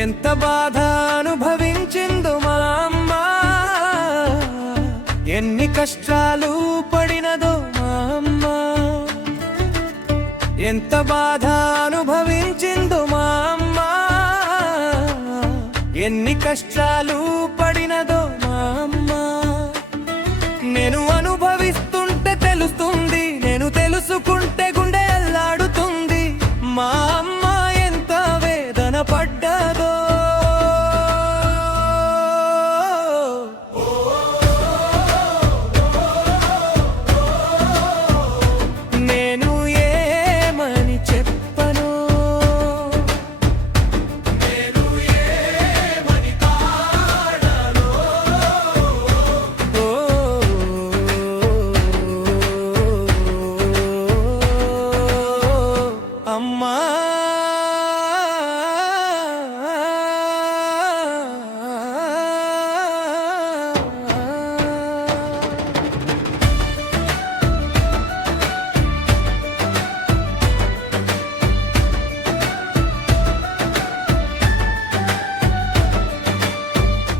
ఎంత బాధ అనుభవించిందో మా అమ్మ, ఎన్ని కష్టాలు పడినదో మా అమ్మ, ఎంత బాధ అనుభవించిందో మా అమ్మ, ఎన్ని కష్టాలు పడినదో మా అమ్మ. నేను అనుభవిస్తుంటే తెలుస్తుంది, నేను తెలుసుకుంటే గుండె అల్లాడుతుంది. మా అమ్మ ఎంత వేదన పడ్డదో. నేను ఏమని చెప్పను, నేను ఏమని పాడను. అమ్మా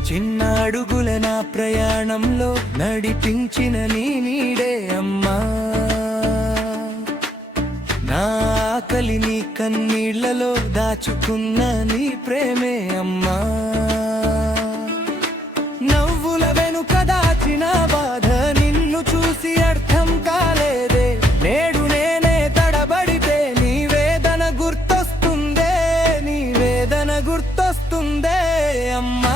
చిన్న అడుగుల నా ప్రయాణంలో నడిపించిన నీ నీడే అమ్మా. నా ఆకలి నీ కన్నీళ్లలో దాచుకున్న నీ ప్రేమే అమ్మా. నవ్వుల వెనుక దాచిన బాధ నిన్ను చూసి అర్థం కాలేదే. నేడు నేనే తడబడితే నీ వేదన గుర్తొస్తుందే, నీ వేదన గుర్తొస్తుందే అమ్మా.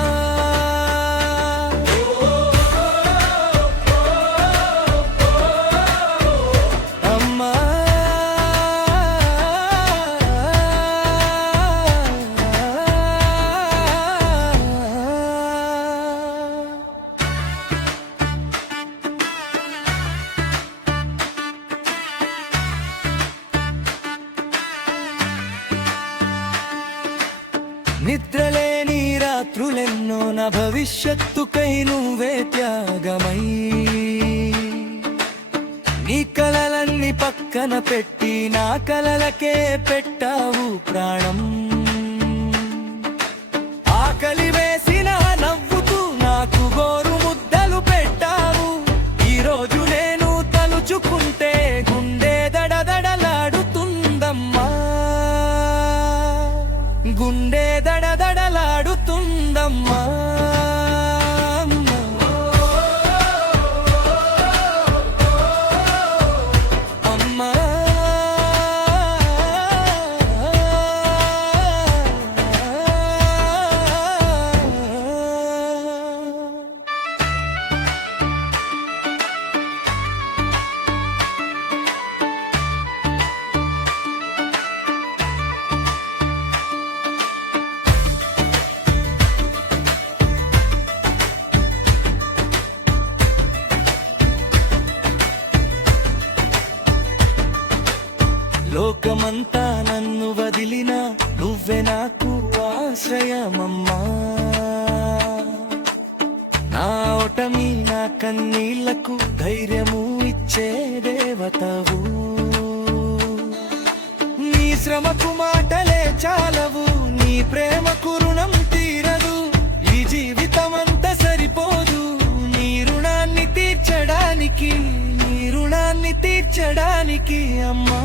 నిద్రలేని రాత్రులెన్నో నా భవిష్యత్తుకై నువ్వే త్యాగమై, నీ కలలన్నీ పక్కన పెట్టి నా కలలకే పెట్టావు ప్రాణం. ఆకలి వేసిన నవ్వుతూ నాకు గోరు ముద్దలు పెట్టావు. ఈరోజు నేను తలుచుకుంటే గుండె దడదడలాడుతుందమ్మా, గుండె దడదడలాడుతుందమ్మా. అమ్మా లోకమంతా నన్ను వదిలిన నువ్వే నాకు ఆశ్రయమమ్మా. నా ఓటమి నా కన్నీళ్లకు ధైర్యము ఇచ్చే దేవతవు. నీ శ్రమకు మాటలే చాలవు, నీ ప్రేమకు రుణం తీరదు. ఈ జీవితమంతా సరిపోదు నీ రుణాన్ని తీర్చడానికి, నీ రుణాన్ని తీర్చడానికి అమ్మా.